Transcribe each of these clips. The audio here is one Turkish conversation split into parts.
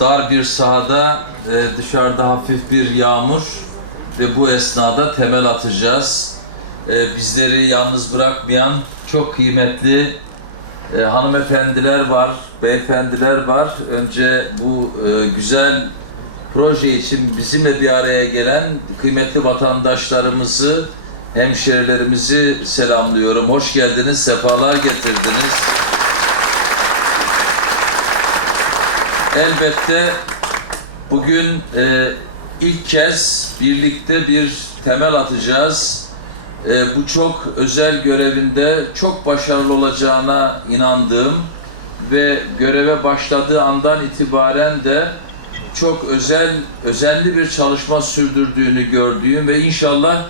Dar bir sahada e, dışarıda hafif bir yağmur ve bu esnada temel atacağız. E, bizleri yalnız bırakmayan çok kıymetli e, hanımefendiler var, beyefendiler var. Önce bu e, güzel proje için bizimle bir araya gelen kıymetli vatandaşlarımızı, hemşerilerimizi selamlıyorum. Hoş geldiniz, sefalar getirdiniz. Elbette bugün e, ilk kez birlikte bir temel atacağız. E, bu çok özel görevinde çok başarılı olacağına inandığım ve göreve başladığı andan itibaren de çok özel, özenli bir çalışma sürdürdüğünü gördüğüm ve inşallah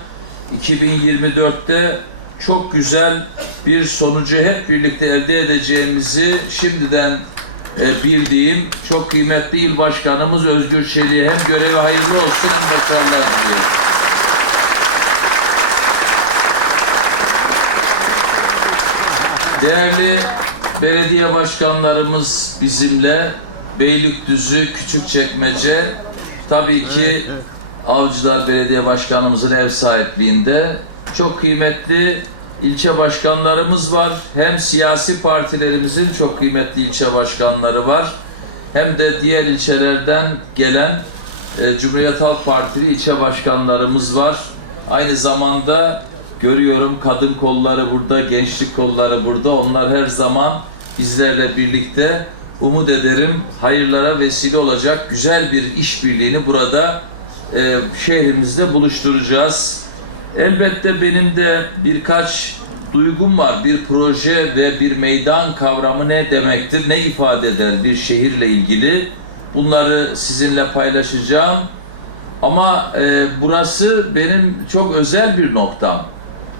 2024'te çok güzel bir sonucu hep birlikte elde edeceğimizi şimdiden e, bildiğim çok kıymetli il başkanımız Özgür Çelik'e hem görevi hayırlı olsun hem başarılar diliyorum. Değerli belediye başkanlarımız bizimle Beylikdüzü, Küçükçekmece tabii ki Avcılar Belediye Başkanımızın ev sahipliğinde çok kıymetli ilçe başkanlarımız var. Hem siyasi partilerimizin çok kıymetli ilçe başkanları var. Hem de diğer ilçelerden gelen e, Cumhuriyet Halk Partili ilçe başkanlarımız var. Aynı zamanda görüyorum kadın kolları burada, gençlik kolları burada. Onlar her zaman bizlerle birlikte umut ederim hayırlara vesile olacak güzel bir işbirliğini burada e, şehrimizde buluşturacağız. Elbette benim de birkaç duygum var. Bir proje ve bir meydan kavramı ne demektir, ne ifade eder bir şehirle ilgili. Bunları sizinle paylaşacağım. Ama e, burası benim çok özel bir noktam.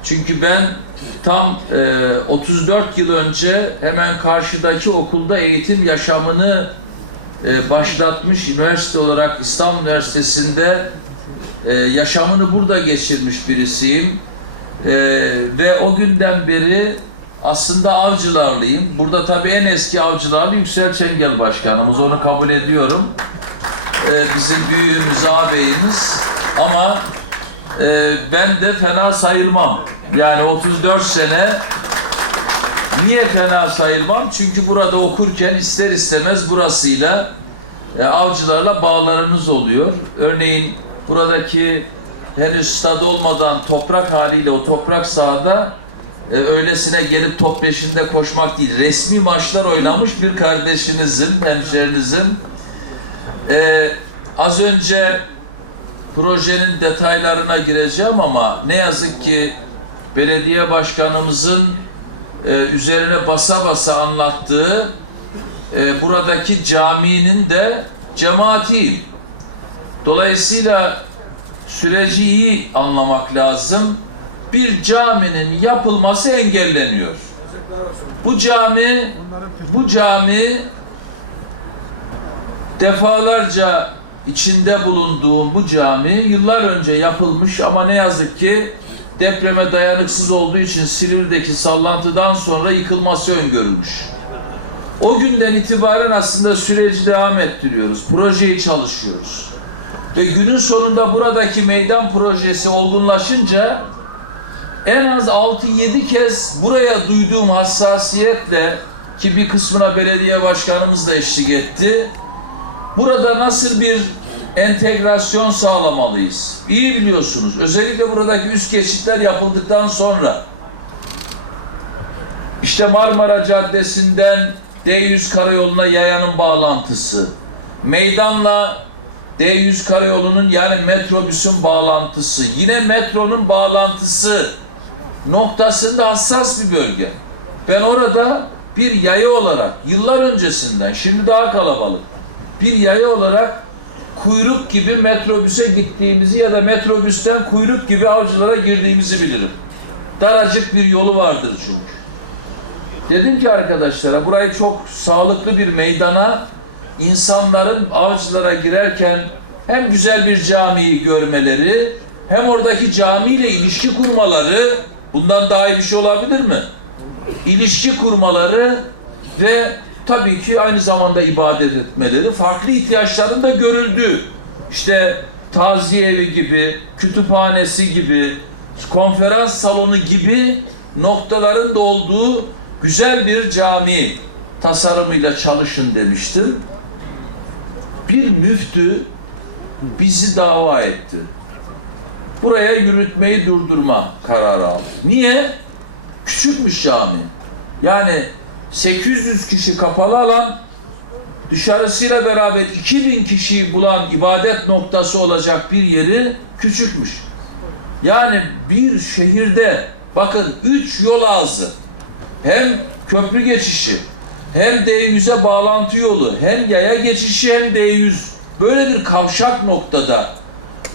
Çünkü ben tam e, 34 yıl önce hemen karşıdaki okulda eğitim yaşamını e, başlatmış üniversite olarak İstanbul Üniversitesi'nde e, yaşamını burada geçirmiş birisiyim. E, ve o günden beri aslında avcılarlıyım. Burada tabii en eski avcılarlı Yüksel Çengel Başkanımız. Onu kabul ediyorum. E, bizim büyüğümüz, ağabeyimiz. Ama e, ben de fena sayılmam. Yani 34 sene Niye fena sayılmam? Çünkü burada okurken ister istemez burasıyla e, avcılarla bağlarınız oluyor. Örneğin buradaki henüz stad olmadan toprak haliyle o toprak sahada e, öylesine gelip top peşinde koşmak değil. Resmi maçlar oynamış bir kardeşinizin, hemşerinizin. E, az önce projenin detaylarına gireceğim ama ne yazık ki belediye başkanımızın e, üzerine basa basa anlattığı e, buradaki caminin de cemaatiyim. Dolayısıyla süreci iyi anlamak lazım. Bir caminin yapılması engelleniyor. Bu cami bu cami defalarca içinde bulunduğum bu cami yıllar önce yapılmış ama ne yazık ki depreme dayanıksız olduğu için Silivri'deki sallantıdan sonra yıkılması öngörülmüş. O günden itibaren aslında süreci devam ettiriyoruz. Projeyi çalışıyoruz. Ve günün sonunda buradaki meydan projesi olgunlaşınca en az 6-7 kez buraya duyduğum hassasiyetle ki bir kısmına belediye başkanımız da eşlik etti. Burada nasıl bir entegrasyon sağlamalıyız? İyi biliyorsunuz. Özellikle buradaki üst geçitler yapıldıktan sonra işte Marmara Caddesi'nden D100 karayoluna yayanın bağlantısı, meydanla D100 karayolunun yani metrobüsün bağlantısı, yine metronun bağlantısı noktasında hassas bir bölge. Ben orada bir yaya olarak yıllar öncesinden, şimdi daha kalabalık, bir yaya olarak kuyruk gibi metrobüse gittiğimizi ya da metrobüsten kuyruk gibi avcılara girdiğimizi bilirim. Daracık bir yolu vardır çünkü. Dedim ki arkadaşlara burayı çok sağlıklı bir meydana insanların avcılara girerken hem güzel bir camiyi görmeleri hem oradaki camiyle ilişki kurmaları bundan daha iyi bir şey olabilir mi? İlişki kurmaları ve tabii ki aynı zamanda ibadet etmeleri, farklı ihtiyaçların da görüldüğü, işte taziye evi gibi, kütüphanesi gibi, konferans salonu gibi noktaların da olduğu güzel bir cami tasarımıyla çalışın demiştim. Bir müftü bizi dava etti. Buraya yürütmeyi durdurma kararı aldı. Niye? Küçükmüş cami. Yani 800 kişi kapalı alan dışarısıyla beraber 2000 kişiyi bulan ibadet noktası olacak bir yeri küçükmüş. Yani bir şehirde bakın 3 yol ağzı hem köprü geçişi hem D100'e bağlantı yolu hem yaya geçişi hem D100 böyle bir kavşak noktada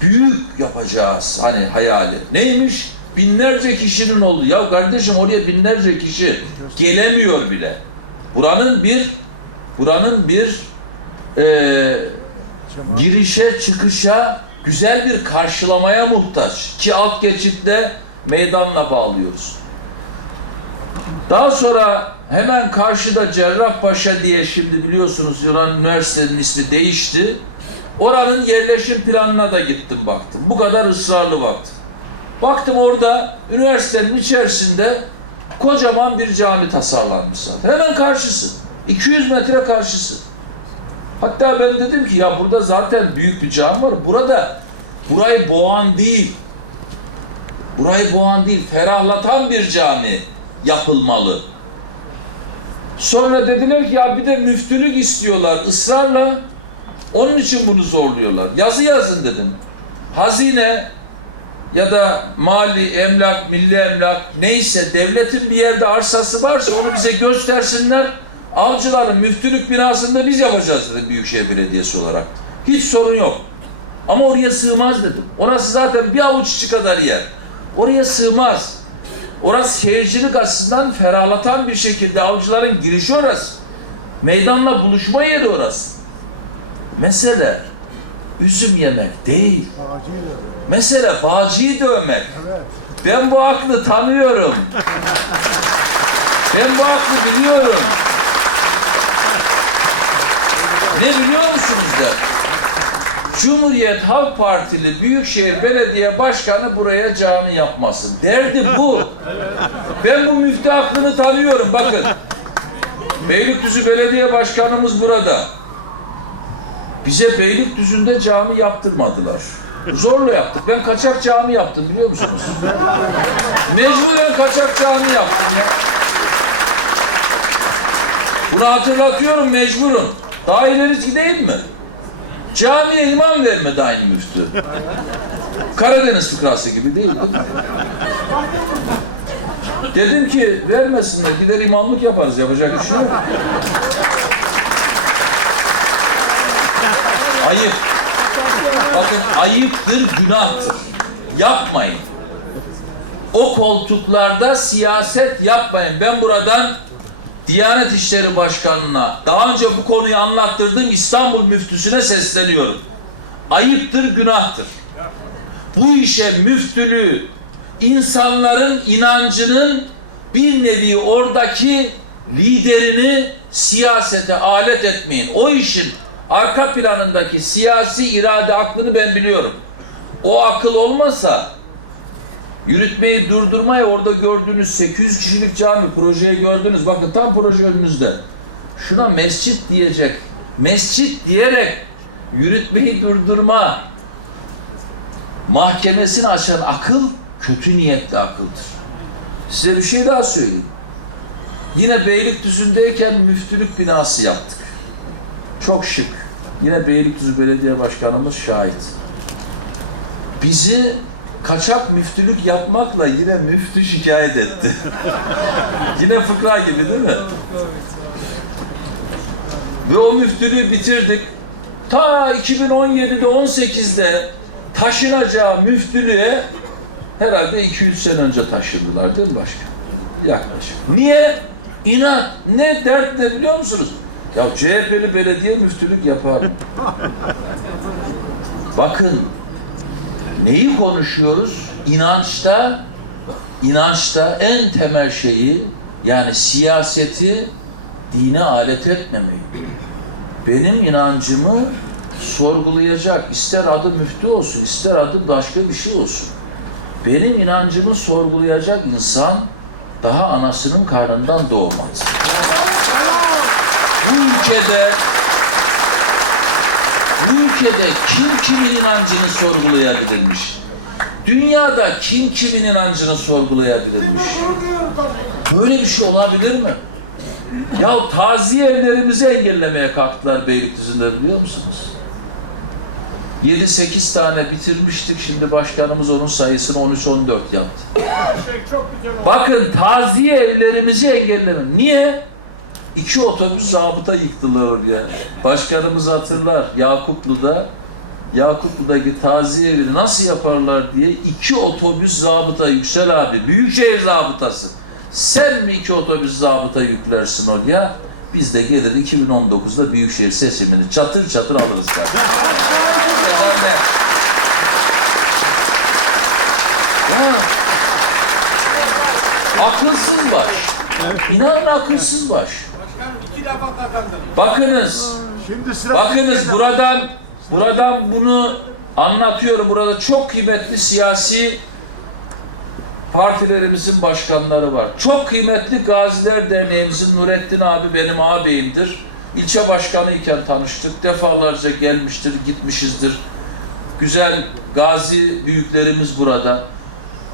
büyük yapacağız hani hayali. Neymiş? Binlerce kişinin oldu. Ya kardeşim oraya binlerce kişi gelemiyor bile. Buranın bir buranın bir eee girişe çıkışa güzel bir karşılamaya muhtaç ki alt geçitte meydanla bağlıyoruz. Daha sonra hemen karşıda Cerrahpaşa diye şimdi biliyorsunuz Yunan Üniversitesi'nin ismi değişti. Oranın yerleşim planına da gittim baktım. Bu kadar ısrarlı baktım. Baktım orada üniversitenin içerisinde kocaman bir cami tasarlanmış zaten. Hemen karşısı. 200 metre karşısı. Hatta ben dedim ki ya burada zaten büyük bir cami var. Burada burayı boğan değil. Burayı boğan değil, ferahlatan bir cami yapılmalı. Sonra dediler ki ya bir de müftülük istiyorlar ısrarla. Onun için bunu zorluyorlar. Yazı yazın dedim. Hazine ya da mali, emlak, milli emlak neyse devletin bir yerde arsası varsa onu bize göstersinler. Avcıların müftülük binasında biz yapacağız dedi Büyükşehir Belediyesi olarak. Hiç sorun yok. Ama oraya sığmaz dedim. Orası zaten bir avuç içi kadar yer. Oraya sığmaz. Orası şehircilik açısından ferahlatan bir şekilde avcıların girişi orası. Meydanla buluşma yeri orası. Mesele üzüm yemek değil. Mesele bağcıyı dövmek. Ben bu aklı tanıyorum. Ben bu aklı biliyorum. Ne biliyor musunuz da? Cumhuriyet Halk Partili Büyükşehir Belediye Başkanı buraya cami yapmasın. Derdi bu. Ben bu müftü aklını tanıyorum bakın. Beylikdüzü Belediye Başkanımız burada. Bize Beylikdüzü'nde cami yaptırmadılar. Zorla yaptık. Ben kaçak cami yaptım biliyor musunuz? Mecburen kaçak cami yaptım ya. Bunu hatırlatıyorum mecburum. Daha ilerisi değil mi? Camiye imam vermedi aynı müftü. Karadeniz fıkrası gibi değil mi? Dedim ki vermesinler gider imamlık yaparız yapacak bir şey yok. Ayıp. Bakın ayıptır, günahtır. Yapmayın. O koltuklarda siyaset yapmayın. Ben buradan Diyanet İşleri Başkanı'na daha önce bu konuyu anlattırdığım İstanbul müftüsüne sesleniyorum. Ayıptır, günahtır. Bu işe müftülüğü, insanların inancının bir nevi oradaki liderini siyasete alet etmeyin. O işin arka planındaki siyasi irade aklını ben biliyorum. O akıl olmasa yürütmeyi durdurmaya orada gördüğünüz 800 kişilik cami projeyi gördünüz. Bakın tam proje önünüzde. Şuna mescit diyecek. Mescit diyerek yürütmeyi durdurma mahkemesini açan akıl kötü niyetli akıldır. Size bir şey daha söyleyeyim. Yine Beylikdüzü'ndeyken müftülük binası yaptık. Çok şık. Yine Beylikdüzü Belediye Başkanımız şahit. Bizi kaçak müftülük yapmakla yine müftü şikayet etti. yine fıkra gibi değil mi? Ve o müftülüğü bitirdik. Ta 2017'de 18'de taşınacağı müftülüğe herhalde 200 sene önce taşındılar değil mi başkan? Yaklaşık. Niye? İnat. Ne dert ne biliyor musunuz? Ya CHP'li belediye müftülük yapar? Bakın neyi konuşuyoruz? İnançta, inançta en temel şeyi yani siyaseti dine alet etmemeyi. Benim inancımı sorgulayacak, ister adı müftü olsun, ister adı başka bir şey olsun. Benim inancımı sorgulayacak insan daha anasının karnından doğmaz. Bu ülkede ülkede kim kimin inancını sorgulayabilirmiş? Dünyada kim kimin inancını sorgulayabilirmiş? Böyle bir şey olabilir mi? Ya taziye evlerimizi engellemeye kalktılar Beylikdüzü'nde biliyor musunuz? 7-8 tane bitirmiştik. Şimdi başkanımız onun sayısını 13-14 yaptı. Bakın taziye evlerimizi engelleme. Niye? İki otobüs zabıta yıktılar oraya. Başkanımız hatırlar. Yakuplu'da Yakuplu'daki taziye evini nasıl yaparlar diye iki otobüs zabıta Yüksel abi. Büyükşehir zabıtası. Sen mi iki otobüs zabıta yüklersin oraya? Biz de gelir 2019'da Büyükşehir seçimini çatır çatır alırız. Ya. Akılsız baş. İnanın akılsız baş. İki defa kazandım. Bakınız, Şimdi sıra bakınız buradan buradan bunu anlatıyorum. Burada çok kıymetli siyasi partilerimizin başkanları var. Çok kıymetli Gaziler Derneğimizin Nurettin abi benim ağabeyimdir. İlçe başkanı iken tanıştık. Defalarca gelmiştir, gitmişizdir. Güzel gazi büyüklerimiz burada.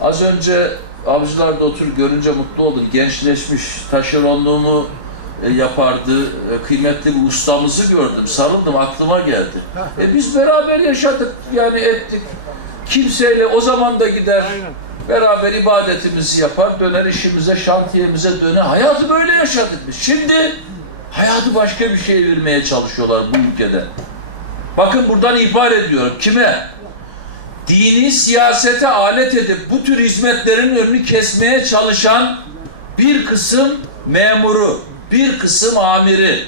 Az önce avcılarda otur görünce mutlu oldum. Gençleşmiş, taşeronluğumu e, yapardı. E, Kıymetli bir ustamızı gördüm. Sarıldım, aklıma geldi. E biz beraber yaşadık, yani ettik. Kimseyle o zaman da gider. Beraber ibadetimizi yapar, döner işimize, şantiyemize döner. Hayatı böyle yaşadık biz. Şimdi hayatı başka bir şeye vermeye çalışıyorlar bu ülkede. Bakın buradan ihbar ediyorum. Kime? Dini siyasete alet edip bu tür hizmetlerin önünü kesmeye çalışan bir kısım memuru, bir kısım amiri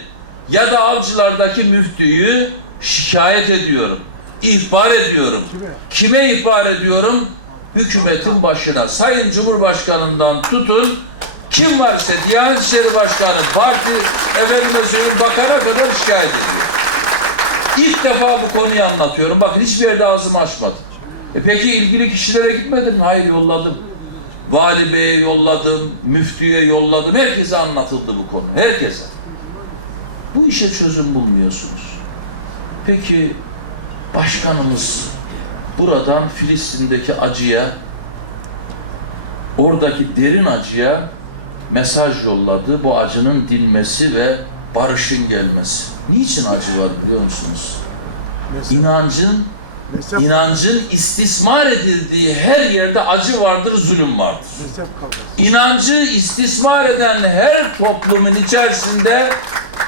ya da avcılardaki müftüyü şikayet ediyorum. İhbar ediyorum. Kime ihbar ediyorum? Hükümetin başına. Sayın Cumhurbaşkanından tutun kim varsa Diyanet İşleri Başkanı, parti, efendime söyleyeyim bakana kadar şikayet ediyor. İlk defa bu konuyu anlatıyorum. Bakın hiçbir yerde ağzımı açmadım. E peki ilgili kişilere gitmedim mi? Hayır yolladım. Vali Bey'e yolladım, müftüye yolladım. Herkese anlatıldı bu konu. Herkese. Bu işe çözüm bulmuyorsunuz. Peki başkanımız buradan Filistin'deki acıya, oradaki derin acıya mesaj yolladı. Bu acının dinmesi ve barışın gelmesi. Niçin acı var biliyor musunuz? İnancın Mezhep, İnancın istismar edildiği her yerde acı vardır, zulüm vardır. mezhep kavgası. İnancı istismar eden her toplumun içerisinde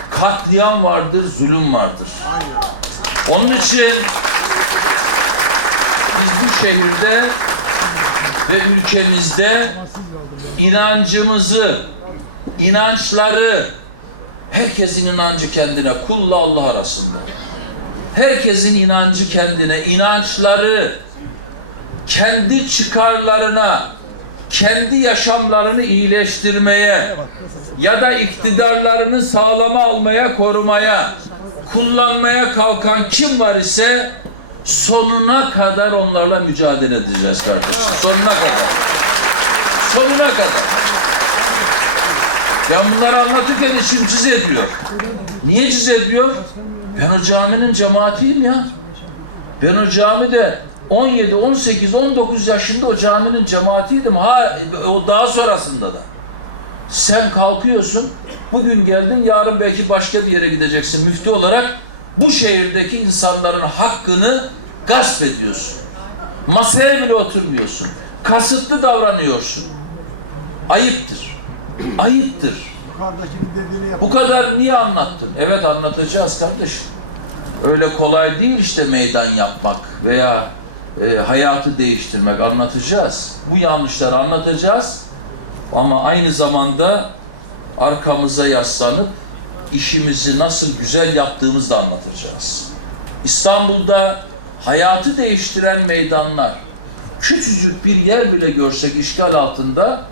katliam vardır, zulüm vardır. Aynen. Onun için biz bu şehirde ve ülkemizde inancımızı, inançları, herkesin inancı kendine, kulla Allah arasında. Herkesin inancı kendine, inançları kendi çıkarlarına, kendi yaşamlarını iyileştirmeye ya da iktidarlarını sağlama almaya, korumaya, kullanmaya kalkan kim var ise sonuna kadar onlarla mücadele edeceğiz kardeşim. Sonuna kadar. Sonuna kadar. Ben bunları anlatırken içim cız ediyor. Niye cız ediyor? Ben o caminin cemaatiyim ya. Ben o camide 17, 18, 19 yaşında o caminin cemaatiydim. Ha, o daha sonrasında da. Sen kalkıyorsun, bugün geldin, yarın belki başka bir yere gideceksin müftü olarak. Bu şehirdeki insanların hakkını gasp ediyorsun. Masaya bile oturmuyorsun. Kasıtlı davranıyorsun. Ayıptır. Ayıptır. Yukarıdakinin dediğini yap. Bu kadar niye anlattın? Evet anlatacağız kardeşim. Öyle kolay değil işte meydan yapmak veya e, hayatı değiştirmek anlatacağız. Bu yanlışları anlatacağız. Ama aynı zamanda arkamıza yaslanıp işimizi nasıl güzel yaptığımızı da anlatacağız. İstanbul'da hayatı değiştiren meydanlar, küçücük bir yer bile görsek işgal altında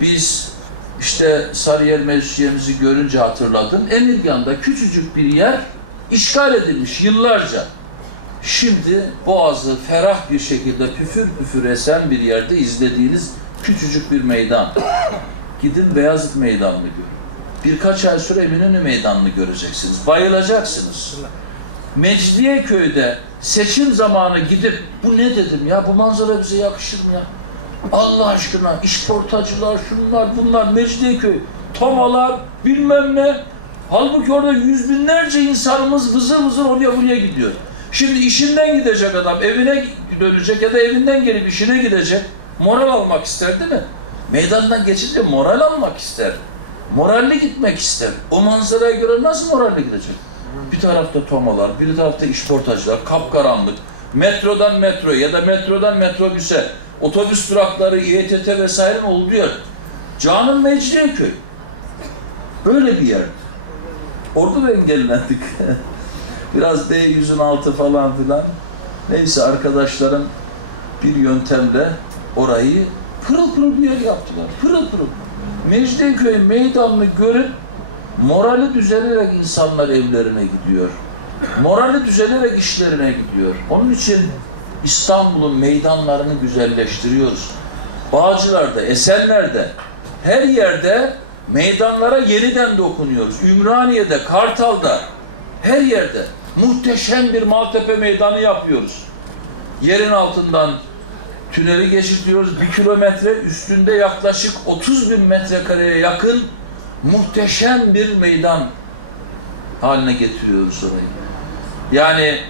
biz işte Sarıyer mevsiyemizi görünce hatırladım. Emirgan'da küçücük bir yer işgal edilmiş yıllarca. Şimdi Boğazı ferah bir şekilde püfür püfür esen bir yerde izlediğiniz küçücük bir meydan. Gidin Beyazıt Meydanı'nı görün. Birkaç ay sonra Eminönü Meydanı'nı göreceksiniz. Bayılacaksınız. Mecidiyeköy'de seçim zamanı gidip bu ne dedim ya bu manzara bize yakışır mı ya? Allah aşkına işportacılar şunlar bunlar Mecidiyeköy tomalar bilmem ne. Halbuki orada yüz binlerce insanımız vızır vızır oraya buraya gidiyor. Şimdi işinden gidecek adam evine dönecek ya da evinden gelip işine gidecek. Moral almak ister değil mi? Meydandan geçince moral almak ister. Moralli gitmek ister. O manzaraya göre nasıl moralli gidecek? Bir tarafta tomalar, bir tarafta işportacılar, kapkaranlık. Metrodan metro ya da metrodan metrobüse, otobüs durakları, İETT vesaire olduğu yer. Canım Mecidiyeköy. Böyle bir yer. Orada da engellendik. Biraz D yüzün altı falan filan. Neyse arkadaşlarım bir yöntemle orayı pırıl pırıl bir yer yaptılar. Pırıl pırıl. Mecidiyeköy meydanını görüp morali düzelerek insanlar evlerine gidiyor. Morali düzelerek işlerine gidiyor. Onun için İstanbul'un meydanlarını güzelleştiriyoruz. Bağcılar'da, Esenler'de, her yerde meydanlara yeniden dokunuyoruz. Ümraniye'de, Kartal'da, her yerde muhteşem bir Maltepe meydanı yapıyoruz. Yerin altından tüneli geçirtiyoruz. Bir kilometre üstünde yaklaşık 30 bin metrekareye yakın muhteşem bir meydan haline getiriyoruz orayı. Yani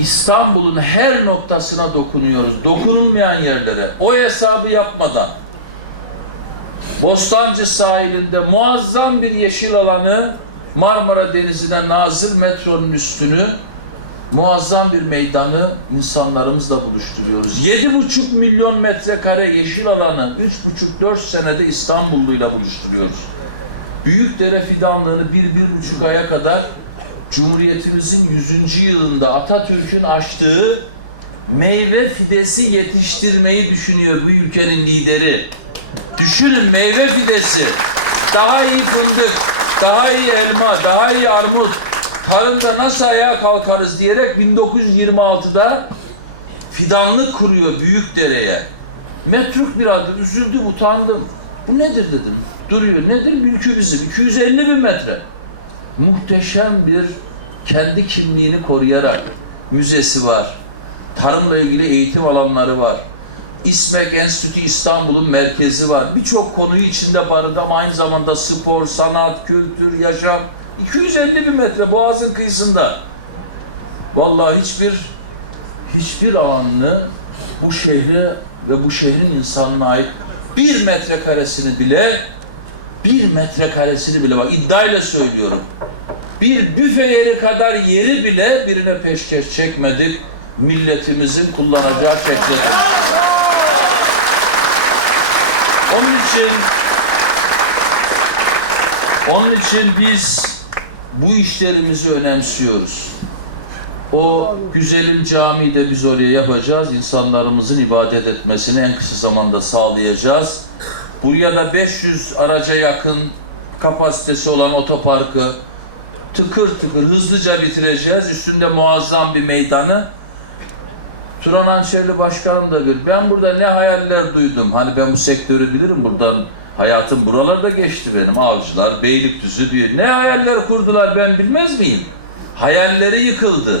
İstanbul'un her noktasına dokunuyoruz. Dokunulmayan yerlere. O hesabı yapmadan Bostancı sahilinde muazzam bir yeşil alanı Marmara Denizi'ne nazır metronun üstünü muazzam bir meydanı insanlarımızla buluşturuyoruz. 7,5 milyon metrekare yeşil alanı 3,5-4 senede İstanbulluyla buluşturuyoruz. Büyükdere fidanlığını bir, bir buçuk aya kadar Cumhuriyetimizin 100. yılında Atatürk'ün açtığı meyve fidesi yetiştirmeyi düşünüyor bu ülkenin lideri. Düşünün meyve fidesi, daha iyi fındık, daha iyi elma, daha iyi armut, tarımda nasıl ayağa kalkarız diyerek 1926'da fidanlık kuruyor Büyükdere'ye. Metruk bir adım, üzüldüm, utandım. Bu nedir dedim. Duruyor. Nedir? Mülkü bizim. 250 bin metre. Muhteşem bir kendi kimliğini koruyarak müzesi var. Tarımla ilgili eğitim alanları var. İSMEK Enstitü İstanbul'un merkezi var. Birçok konuyu içinde barındı ama aynı zamanda spor, sanat, kültür, yaşam. 250 bin metre Boğaz'ın kıyısında. Vallahi hiçbir hiçbir alanını bu şehre ve bu şehrin insanına ait bir metrekaresini bile bir metrekaresini bile bak iddiayla söylüyorum. Bir büfe yeri kadar yeri bile birine peşkeş çekmedik. Milletimizin kullanacağı çekleri. Onun için onun için biz bu işlerimizi önemsiyoruz. O güzelim camiyi de biz oraya yapacağız. İnsanlarımızın ibadet etmesini en kısa zamanda sağlayacağız. Buraya da 500 araca yakın kapasitesi olan otoparkı tıkır tıkır hızlıca bitireceğiz. Üstünde muazzam bir meydanı. Turan Hançerli Başkanım da bir. Ben burada ne hayaller duydum. Hani ben bu sektörü bilirim buradan. Hayatım buralarda geçti benim. Avcılar, Beylikdüzü diyor. Ne hayaller kurdular ben bilmez miyim? Hayalleri yıkıldı.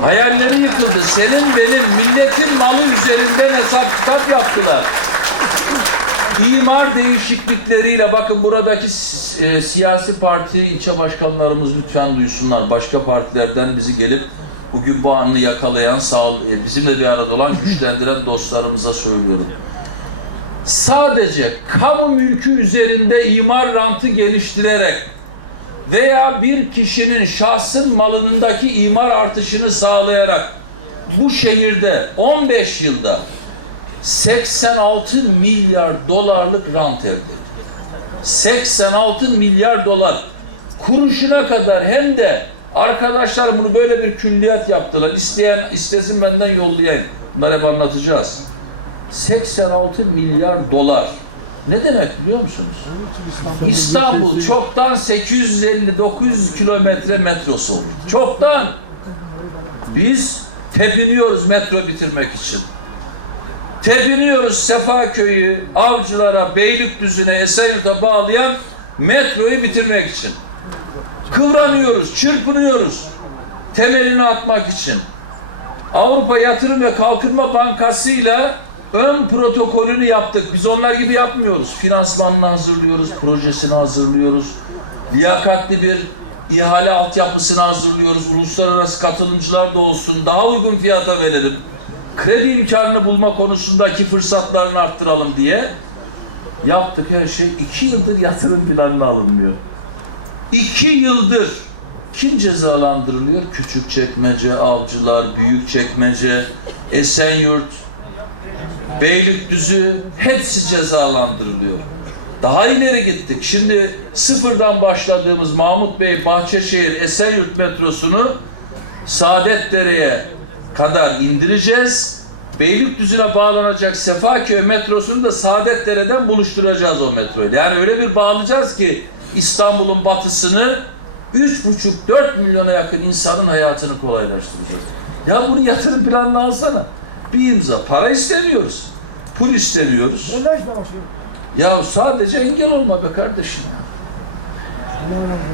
Hayalleri yıkıldı. Senin benim milletin malı üzerinden hesap kitap yaptılar. İmar değişiklikleriyle bakın buradaki e, siyasi parti ilçe başkanlarımız lütfen duysunlar. Başka partilerden bizi gelip bugün bu anı yakalayan, sağ, e, bizimle bir arada olan güçlendiren dostlarımıza söylüyorum. Sadece kamu mülkü üzerinde imar rantı geliştirerek veya bir kişinin şahsın malındaki imar artışını sağlayarak bu şehirde 15 yılda 86 milyar dolarlık rant elde etti. 86 milyar dolar kuruşuna kadar hem de arkadaşlar bunu böyle bir külliyat yaptılar. İsteyen istesin benden yollayayım. Bunları hep anlatacağız. 86 milyar dolar Ne demek biliyor musunuz? İstanbul çoktan 850-900 kilometre metrosu oldu. Çoktan. Biz tepiniyoruz metro bitirmek için. Tepiniyoruz Sefaköy'ü, Avcılar'a, Beylikdüzü'ne, Esenyurt'a bağlayan metroyu bitirmek için. Kıvranıyoruz, çırpınıyoruz. Temelini atmak için. Avrupa Yatırım ve Kalkınma Bankası'yla ön protokolünü yaptık. Biz onlar gibi yapmıyoruz. Finansmanını hazırlıyoruz, projesini hazırlıyoruz. Liyakatli bir ihale altyapısını hazırlıyoruz. Uluslararası katılımcılar da olsun. Daha uygun fiyata verelim. Kredi imkanını bulma konusundaki fırsatlarını arttıralım diye yaptık her şey. iki yıldır yatırım planına alınmıyor. İki yıldır kim cezalandırılıyor? Küçükçekmece, Avcılar, Büyükçekmece, Esenyurt, Beylikdüzü hepsi cezalandırılıyor. Daha ileri gittik. Şimdi sıfırdan başladığımız Mahmut Bey, Bahçeşehir, Esenyurt metrosunu Saadetdere'ye kadar indireceğiz. Beylikdüzü'ne bağlanacak Sefaköy metrosunu da Saadetdere'den buluşturacağız o metroyla. Yani öyle bir bağlayacağız ki İstanbul'un batısını 3,5-4 milyona yakın insanın hayatını kolaylaştıracağız. Ya bunu yatırım planına alsana. Bir imza. Para istemiyoruz. Pul istemiyoruz. Ya sadece engel olma be kardeşim.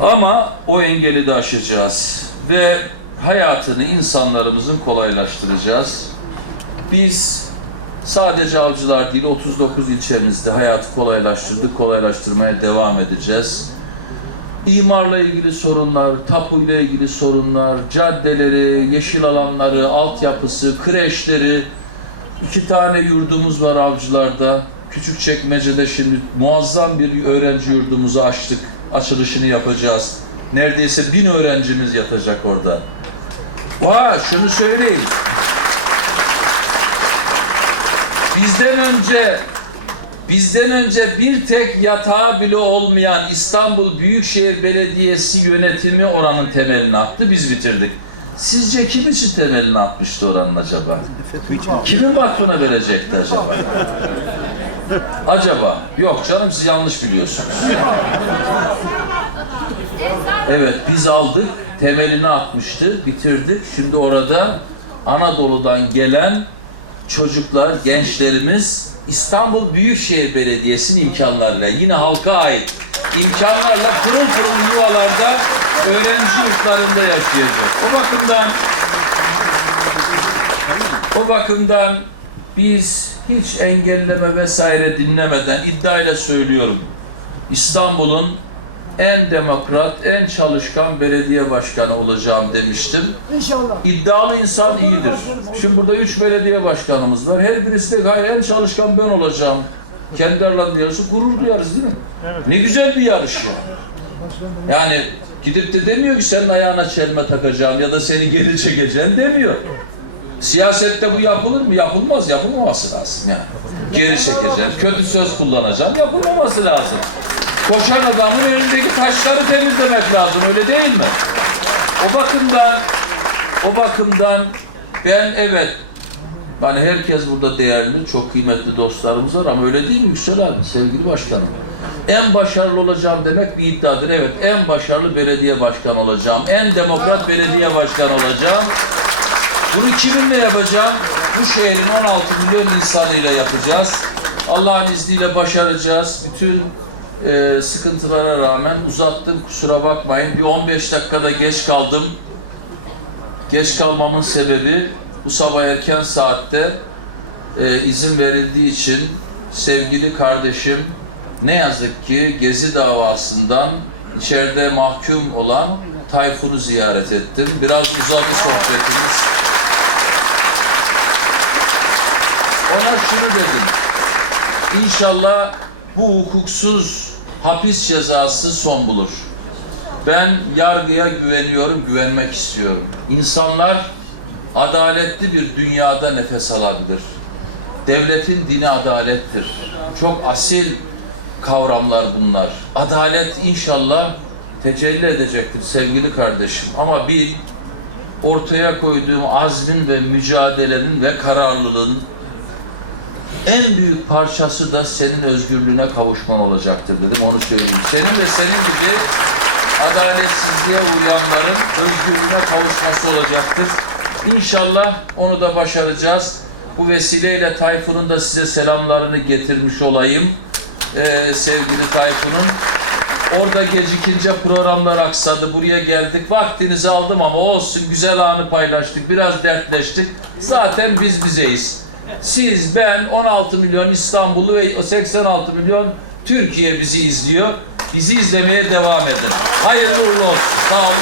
Ama o engeli de aşacağız. Ve hayatını insanlarımızın kolaylaştıracağız. Biz sadece avcılar değil 39 ilçemizde hayatı kolaylaştırdık, kolaylaştırmaya devam edeceğiz. İmarla ilgili sorunlar, tapuyla ilgili sorunlar, caddeleri, yeşil alanları, altyapısı, kreşleri, iki tane yurdumuz var avcılarda. Küçükçekmece'de şimdi muazzam bir öğrenci yurdumuzu açtık. Açılışını yapacağız. Neredeyse bin öğrencimiz yatacak orada. Vay şunu söyleyeyim. Bizden önce bizden önce bir tek yatağı bile olmayan İstanbul Büyükşehir Belediyesi yönetimi oranın temelini attı. Biz bitirdik. Sizce kim için temelini atmıştı oranın acaba? Kimin vakfına verecekti acaba? Acaba? Yok canım siz yanlış biliyorsunuz. Evet biz aldık, temelini atmıştı, bitirdik. Şimdi orada Anadolu'dan gelen çocuklar, gençlerimiz İstanbul Büyükşehir Belediyesi'nin imkanlarıyla, yine halka ait imkanlarla pırıl pırıl yuvalarda öğrenci yurtlarında yaşayacak. O bakımdan o bakımdan biz hiç engelleme vesaire dinlemeden iddiayla söylüyorum. İstanbul'un en demokrat, en çalışkan belediye başkanı olacağım demiştim. İnşallah. İddialı insan iyidir. Şimdi burada üç belediye başkanımız var. Her birisi de gayet en çalışkan ben olacağım. Kendi aralarında yarışı gurur duyarız değil mi? Ne güzel bir yarış ya. Yani gidip de demiyor ki senin ayağına çelme takacağım ya da seni geri çekeceğim demiyor. Siyasette bu yapılır mı? Yapılmaz. Yapılmaması lazım yani. Geri çekeceğim, kötü söz kullanacağım. Yapılmaması lazım. Koşan adamın önündeki taşları temizlemek lazım. Öyle değil mi? O bakımdan o bakımdan ben evet hani herkes burada değerli, çok kıymetli dostlarımız var ama öyle değil mi Yüksel abi, sevgili başkanım? En başarılı olacağım demek bir iddiadır. Evet, en başarılı belediye başkanı olacağım. En demokrat belediye başkanı olacağım. Bunu kiminle yapacağım? Bu şehrin 16 milyon insanıyla yapacağız. Allah'ın izniyle başaracağız. Bütün e, sıkıntılara rağmen uzattım kusura bakmayın. Bir 15 dakikada geç kaldım. Geç kalmamın sebebi bu sabah erken saatte e, izin verildiği için sevgili kardeşim ne yazık ki Gezi davasından içeride mahkum olan Tayfun'u ziyaret ettim. Biraz uzadı sohbetimiz. Ona şunu dedim. İnşallah bu hukuksuz hapis cezası son bulur. Ben yargıya güveniyorum, güvenmek istiyorum. İnsanlar adaletli bir dünyada nefes alabilir. Devletin dini adalettir. Çok asil kavramlar bunlar. Adalet inşallah tecelli edecektir sevgili kardeşim. Ama bir ortaya koyduğum azmin ve mücadelenin ve kararlılığın en büyük parçası da senin özgürlüğüne kavuşman olacaktır dedim onu söyleyeyim. Senin ve senin gibi adaletsizliğe uyanların özgürlüğüne kavuşması olacaktır. İnşallah onu da başaracağız. Bu vesileyle Tayfun'un da size selamlarını getirmiş olayım. Ee, sevgili Tayfun'un. Orada gecikince programlar aksadı. Buraya geldik. Vaktinizi aldım ama olsun. Güzel anı paylaştık. Biraz dertleştik. Zaten biz bizeyiz. Siz, ben, 16 milyon İstanbullu ve 86 milyon Türkiye bizi izliyor. Bizi izlemeye devam edin. Hayırlı uğurlu olsun. Sağ olun.